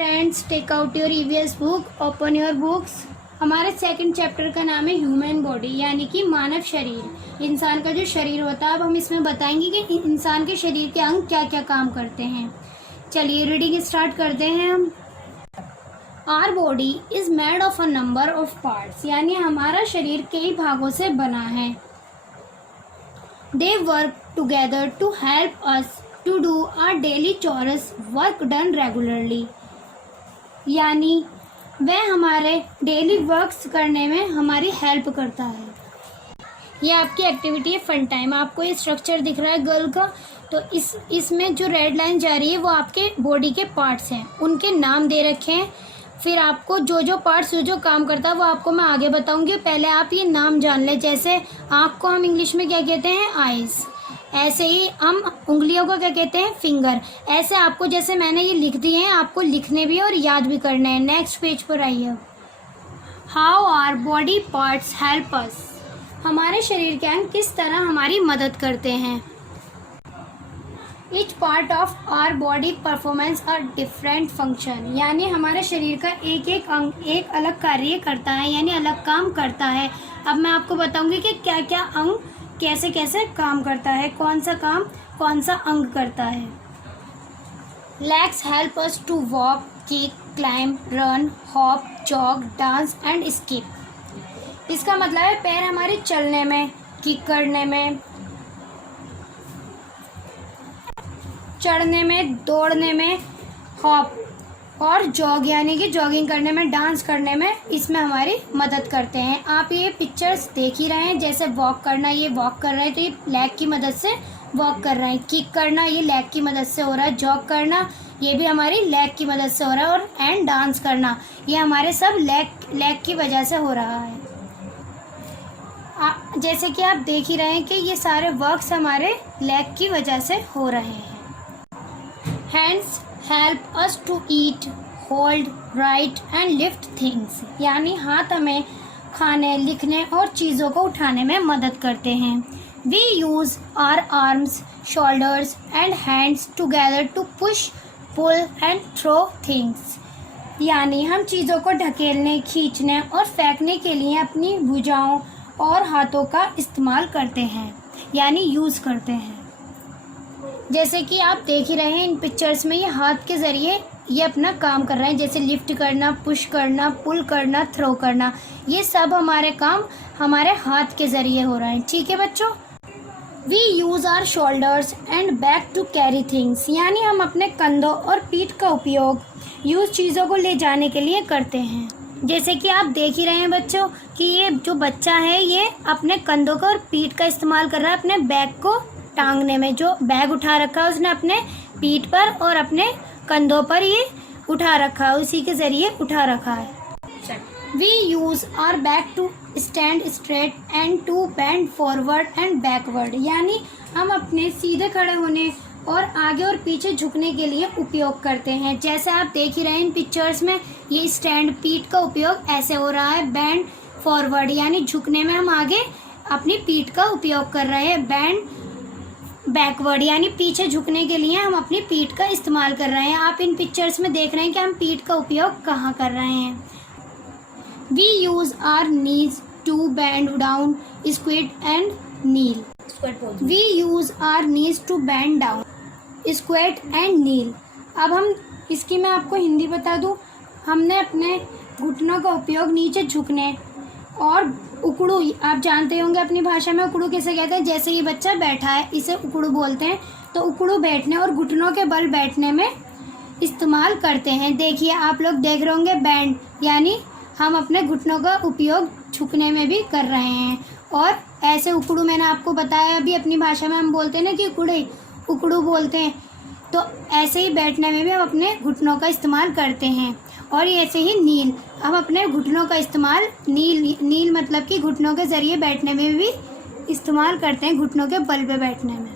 Friends, take out your EVS book, open your books. हमारे second chapter का नाम है ह्यूमन बॉडी, यानी कि मानव शरीर, इंसान का जो शरीर होता है। अब हम इसमें बताएंगे कि इंसान के शरीर के अंग क्या क्या काम करते हैं। चलिए रीडिंग स्टार्ट करते हैं हम। Our body is made of a number of parts, यानी हमारा शरीर कई भागों से बना है। They work together to help us to do our daily chores work done regularly, यानी वह हमारे डेली वर्क्स करने में हमारी हेल्प करता है। ये आपकी एक्टिविटी है फन टाइम। आपको ये स्ट्रक्चर दिख रहा है गर्ल का, तो इसमें जो रेड लाइन जा रही है वो आपके बॉडी के पार्ट्स हैं, उनके नाम दे रखे हैं। फिर आपको जो पार्ट्स जो काम करता है वो आपको मैं आगे बताऊंगी। पहले आप ये नाम जान लें। जैसे आँख को हम इंग्लिश में क्या कहते हैं, आइज़। ऐसे ही हम उंगलियों को क्या कहते हैं, फिंगर। ऐसे आपको जैसे मैंने ये लिख दिए हैं, आपको लिखने भी और याद भी करने हैं। नेक्स्ट पेज पर आइए। How our body parts help us, हमारे शरीर के अंग किस तरह हमारी मदद करते हैं। Each part of our body performance a different function, यानी हमारे शरीर का एक एक अंग एक अलग कार्य करता है, यानी अलग काम करता है। अब मैं आपको बताऊंगी कि क्या क्या अंग कैसे कैसे काम करता है, कौन सा काम कौन सा अंग करता है। Legs help us to walk, kick, climb, run, hop, jog, dance and skip. इसका मतलब है पैर हमारे चलने में, किक करने में, चढ़ने में, दौड़ने में, हॉप और जॉग यानी कि जॉगिंग करने में, डांस करने में, इसमें हमारी मदद करते हैं। आप ये पिक्चर्स देख ही रहे हैं। जैसे वॉक करना, ये वॉक कर रहे हैं तो ये लेग की मदद से वॉक कर रहे हैं। किक करना ये लेग की मदद से हो रहा है। जॉग करना ये भी हमारी लेग की मदद से हो रहा है। और एंड डांस करना ये हमारे सब लेग की वजह से हो रहा है। जैसे कि आप देख ही रहे हैं कि ये सारे वर्क्स हमारे लेग की वजह से हो रहे हैं। Hands help us to eat, hold, write and lift things, यानी हाथ हमें खाने, लिखने और चीज़ों को उठाने में मदद करते हैं। We use our arms, shoulders and hands together to push, pull and throw things, यानी हम चीज़ों को ढकेलने, खींचने और फेंकने के लिए अपनी भुजाओं और हाथों का इस्तेमाल करते हैं, यानी यूज़ करते हैं। जैसे कि आप देख ही रहे हैं इन पिक्चर्स में, ये हाथ के ज़रिए ये अपना काम कर रहे हैं। जैसे लिफ्ट करना, पुश करना, पुल करना, थ्रो करना, ये सब हमारे काम हमारे हाथ के ज़रिए हो रहे हैं। ठीक है बच्चों। We use our shoulders and back to carry things, यानी हम अपने कंधों और पीठ का उपयोग यूज़ चीज़ों को ले जाने के लिए करते हैं। जैसे कि आप देख ही रहे हैं बच्चों कि ये जो बच्चा है ये अपने कंधों का और पीठ का इस्तेमाल कर रहा है अपने बैग को टांगने में। जो बैग उठा रखा है उसने अपने पीठ पर और अपने कंधों पर ये उठा रखा है, उसी के ज़रिए उठा रखा है। We use our back to stand straight and to bend forward and backward, यानी हम अपने सीधे खड़े होने और आगे और पीछे झुकने के लिए उपयोग करते हैं। जैसे आप देख ही रहे हैं इन पिक्चर्स में, ये स्टैंड पीठ का उपयोग ऐसे हो रहा है। बैंड फॉरवर्ड यानी झुकने में हम आगे अपनी पीठ का उपयोग कर रहे हैं। बैंड बैकवर्ड यानी पीछे झुकने के लिए हम अपनी पीठ का इस्तेमाल कर रहे हैं। आप इन पिक्चर्स में देख रहे हैं कि हम पीठ का उपयोग कहाँ कर रहे हैं। We use our knees to bend down, squat and kneel. We use our knees to bend down, squat and kneel. अब हम इसकी मैं आपको हिंदी बता दूँ। हमने अपने घुटनों का उपयोग नीचे झुकने और उकड़ू, आप जानते होंगे अपनी भाषा में उकड़ू किसे कहते हैं। जैसे ये बच्चा बैठा है इसे उकड़ू बोलते हैं। तो उकड़ू बैठने और घुटनों के बल बैठने में इस्तेमाल करते हैं। देखिए आप लोग देख रहे होंगे बैंड, यानी हम अपने घुटनों का उपयोग झुकने में भी कर रहे हैं। और ऐसे उकड़ू मैंने आपको बताया अभी अपनी भाषा में हम बोलते हैं ना कि उकड़ू बोलते हैं। तो ऐसे ही बैठने में भी हम अपने घुटनों का इस्तेमाल करते हैं। और ऐसे ही नील, हम अपने घुटनों का इस्तेमाल नील मतलब कि घुटनों के ज़रिए बैठने में भी इस्तेमाल करते हैं, घुटनों के बल पे बैठने में।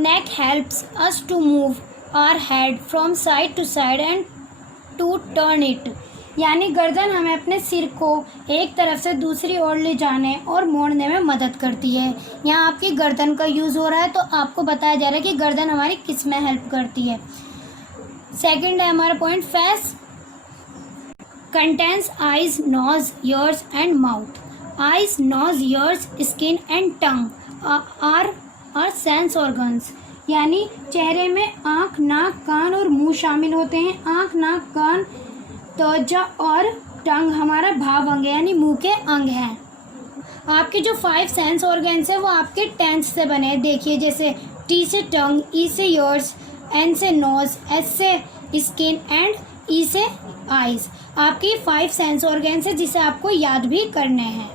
Neck helps us to move our head from side to side and to turn it, यानी गर्दन हमें अपने सिर को एक तरफ से दूसरी ओर ले जाने और मोड़ने में मदद करती है। यहाँ आपकी गर्दन का यूज़ हो रहा है तो आपको बताया जा रहा है कि गर्दन हमारी किस में हेल्प करती है। सेकंड है हमारा point, face contains eyes, nose, ears and mouth. Eyes, nose, ears, skin and tongue are sense organs, यानी चेहरे में आँख, नाक, कान और मुंह शामिल होते हैं। आँख, नाक, कान, त्वचा और टंग हमारा भाव अंग यानी मुंह के अंग हैं। आपके जो 5 सेंस ऑर्गन्स हैं वो आपके टेंस से बने हैं। देखिए, जैसे टी से टंग, ई से ईयर्स, एन से नोज, एस से स्किन एंड ई से आइज। आपके 5 सेंस ऑर्गन्स हैं जिसे आपको याद भी करने हैं।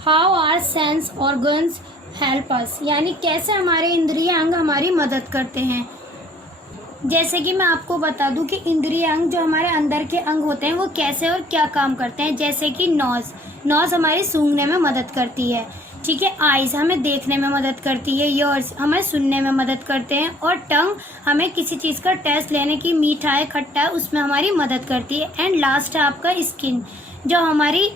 How are sense organs help us, यानी कैसे हमारे इंद्रिय अंग हमारी मदद करते हैं। जैसे कि मैं आपको बता दूं कि इंद्रिय अंग जो हमारे अंदर के अंग होते हैं वो कैसे और क्या काम करते हैं। जैसे कि नोज हमारी सूंघने में मदद करती है, ठीक है। आइज हमें देखने में मदद करती है। ईयर्स हमें सुनने में मदद करते हैं। और टंग हमें किसी चीज़ का टेस्ट लेने की, मीठा है, खट्टा है, उसमें हमारी मदद करती है। एंड लास्ट है आपका स्किन, जो हमारी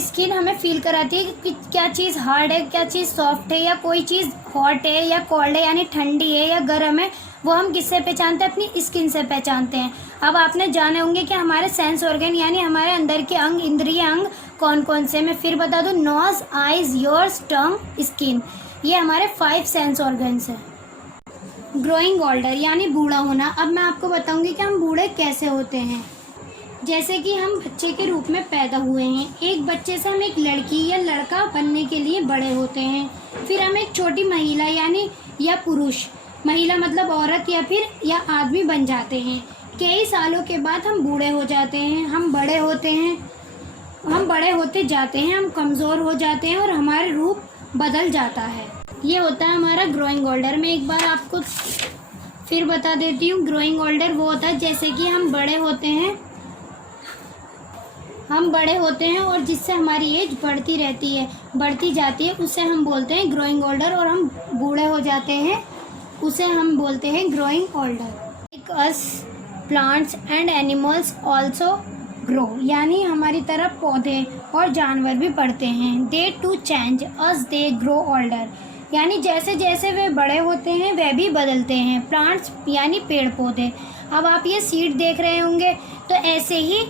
स्किन हमें फील कराती है कि क्या चीज़ हार्ड है, क्या चीज़ सॉफ्ट है, या कोई चीज़ हॉट है या कोल्ड है यानी ठंडी है या गर्म है, वो हम किससे पहचानते हैं? अपनी स्किन से पहचानते हैं। अब आपने जाने होंगे कि हमारे सेंस ऑर्गन यानी हमारे अंदर के अंग, इंद्रिय अंग कौन कौन से। मैं फिर बता दूं, नोज, आइज, ईयर्स, टंग, स्किन, ये हमारे 5 सेंस ऑर्गन्स हैं। ग्रोइंग ओल्डर यानी बूढ़ा होना। अब मैं आपको बताऊंगी कि हम बूढ़े कैसे होते हैं। जैसे कि हम बच्चे के रूप में पैदा हुए हैं, एक बच्चे से हम एक लड़की या लड़का बनने के लिए बड़े होते हैं। फिर हम एक छोटी महिला यानी या पुरुष, महिला मतलब औरत या फिर या आदमी बन जाते हैं। कई सालों के बाद हम बूढ़े हो जाते हैं, हम बड़े होते जाते हैं, हम कमज़ोर हो जाते हैं और हमारा रूप बदल जाता है। ये होता है हमारा ग्रोइंग ओल्डर। मैं एक बार आपको फिर बता देती हूँ। ग्रोइंग ओल्डर वो होता है जैसे कि हम बड़े होते हैं और जिससे हमारी एज बढ़ती जाती है, उसे हम बोलते हैं ग्रोइंग ओल्डर। और हम बूढ़े हो जाते हैं, उसे हम बोलते हैं growing older. Like us plants and animals also grow, यानी हमारी तरह पौधे और जानवर भी बढ़ते हैं। They too change as they grow older, यानी जैसे जैसे वे बड़े होते हैं वे भी बदलते हैं। प्लांट्स यानी पेड़ पौधे। अब आप ये सीड देख रहे होंगे, तो ऐसे ही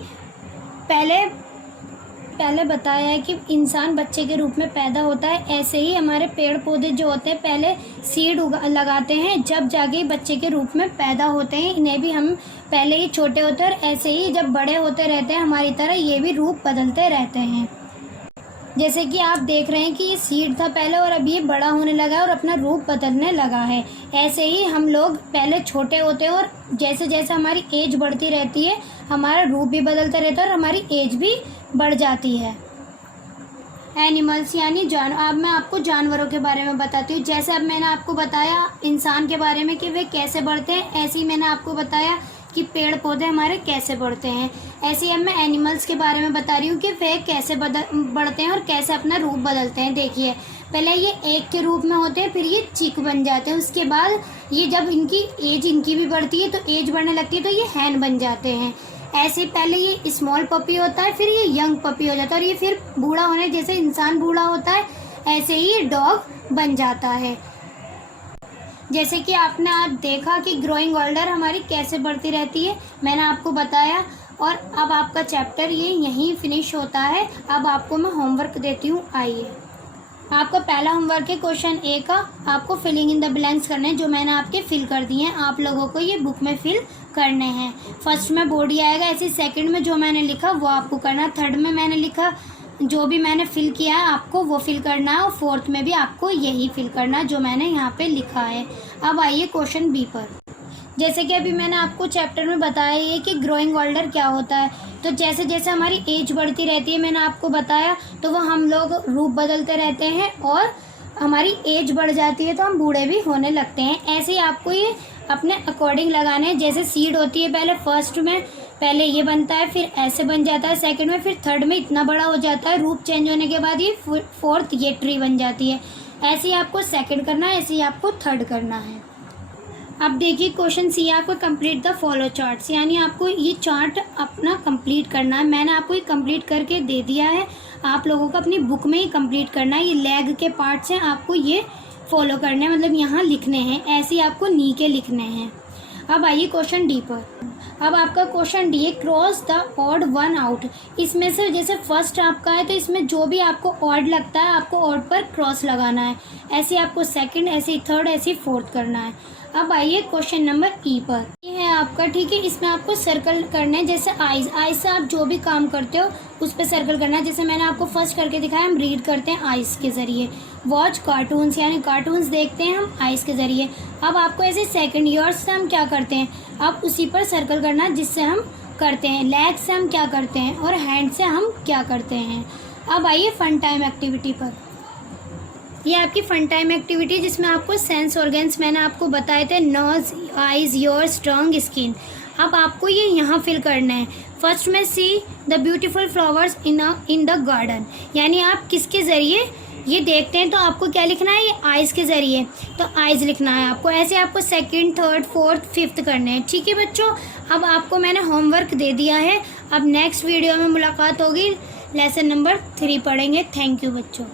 पहले बताया है कि इंसान बच्चे के रूप में पैदा होता है, ऐसे ही हमारे पेड़ पौधे जो होते हैं पहले सीड लगाते हैं, जब जाके बच्चे के रूप में पैदा होते हैं। इन्हें भी हम पहले ही छोटे होते हैं और ऐसे ही जब बड़े होते रहते हैं हमारी तरह ये भी रूप बदलते रहते हैं। जैसे कि आप देख रहे हैं कि ये सीड था पहले और अब ये बड़ा होने लगा है और अपना रूप बदलने लगा है। ऐसे ही हम लोग पहले छोटे होते हैं और जैसे जैसे हमारी एज बढ़ती रहती है हमारा रूप भी बदलता रहता है और हमारी एज भी बढ़ जाती है। एनिमल्स यानी अब मैं आपको जानवरों के बारे में बताती हूँ। जैसे अब मैंने आपको बताया इंसान के बारे में कि वे कैसे बढ़ते हैं, ऐसे ही मैंने आपको बताया कि पेड़ पौधे हमारे कैसे बढ़ते हैं। ऐसे ही अब मैं एनिमल्स के बारे में बता रही हूँ कि वे कैसे बढ़ते हैं और कैसे अपना रूप बदलते हैं। देखिए, पहले ये एक के रूप में होते हैं, फिर ये चिक बन जाते हैं। उसके बाद ये जब इनकी भी बढ़ती है तो एज बढ़ने लगती है तो ये हैन बन जाते हैं। ऐसे पहले ये स्मॉल पपी होता है, फिर ये यंग पपी हो जाता है और ये फिर बूढ़ा होने, जैसे इंसान बूढ़ा होता है ऐसे ही ये डॉग बन जाता है। जैसे कि आपने आज देखा कि ग्रोइंग ओल्डर हमारी कैसे बढ़ती रहती है, मैंने आपको बताया। और अब आपका चैप्टर ये यहीं फिनिश होता है। अब आपको मैं होमवर्क देती हूँ। आइए, आपका पहला होमवर्क है क्वेश्चन ए का, आपको फिलिंग इन द ब्लैंक्स करने हैं जो मैंने आपके फिल कर दिए हैं। आप लोगों को ये बुक में फिल करने हैं। फर्स्ट में बॉडी आएगा, ऐसे सेकंड में जो मैंने लिखा वो आपको करना, थर्ड में मैंने लिखा जो भी मैंने फिल किया है आपको वो फिल करना है, और फोर्थ में भी आपको यही फिल करना है जो मैंने यहाँ पे लिखा है। अब आइए क्वेश्चन बी पर। जैसे कि अभी मैंने आपको चैप्टर में बताया ये कि ग्रोइंग ओल्डर क्या होता है। तो जैसे जैसे हमारी एज बढ़ती रहती है, मैंने आपको बताया, तो वो हम लोग रूप बदलते रहते हैं और हमारी एज बढ़ जाती है तो हम बूढ़े भी होने लगते हैं। ऐसे ही आपको ये अपने अकॉर्डिंग लगाने हैं। जैसे सीड होती है पहले फर्स्ट में, पहले ये बनता है, फिर ऐसे बन जाता है सेकंड में, फिर थर्ड में इतना बड़ा हो जाता है, रूप चेंज होने के बाद ये फोर्थ ये ट्री बन जाती है। ऐसे ही आपको सेकंड करना है, ऐसे ही आपको थर्ड करना है। अब देखिए क्वेश्चन सी, आपको कंप्लीट द फॉलो चार्ट्स, यानी आपको ये चार्ट अपना कंप्लीट करना है। मैंने आपको ये कंप्लीट करके दे दिया है, आप लोगों को अपनी बुक में ही कंप्लीट करना है। ये लेग के पार्ट्स हैं, आपको ये फॉलो करने हैं, मतलब यहाँ लिखने हैं, ऐसे ही आपको नी के लिखने हैं। अब आइए क्वेश्चन डी पर। अब आपका क्वेश्चन डी है, cross the odd one out. इसमें से जैसे फर्स्ट आपका है तो इसमें जो भी आपको ऑड लगता है आपको ऑड पर क्रॉस लगाना है। ऐसे आपको सेकंड, ऐसे थर्ड, ऐसे फोर्थ करना है। अब आइए क्वेश्चन नंबर ई पर। ये है आपका, ठीक है, इसमें आपको सर्कल करना है। जैसे आइज, आइज से आप जो भी काम करते हो उस पर सर्कल करना है। जैसे मैंने आपको फर्स्ट करके दिखाया, हम रीड करते हैं आइज के ज़रिए। वॉच कार्टून्स, यानी कार्टून्स देखते हैं हम आइज के ज़रिए। अब आपको ऐसे सेकंड ईयर्स से हम क्या करते हैं, अब उसी पर सर्कल करना जिससे हम करते हैं। लेग से हम क्या करते हैं और हैंड से हम क्या करते हैं। अब आइए फन टाइम एक्टिविटी पर। ये आपकी फन टाइम एक्टिविटी जिसमें आपको सेंस ऑर्गन्स मैंने आपको बताए थे, नोज, आइज, ईयर्स, टंग, स्किन। अब आपको ये यहाँ फिल करना है। फर्स्ट में see the beautiful flowers in the garden, यानी आप किसके ज़रिए ये देखते हैं तो आपको क्या लिखना है, ये आइज़ के ज़रिए, तो आइज़ लिखना है आपको। ऐसे आपको सेकंड, थर्ड, फोर्थ, फिफ्थ करने हैं, ठीक है बच्चों। अब आपको मैंने होमवर्क दे दिया है। अब नेक्स्ट वीडियो में मुलाकात होगी, लेसन नंबर 3 पढ़ेंगे। थैंक यू बच्चों।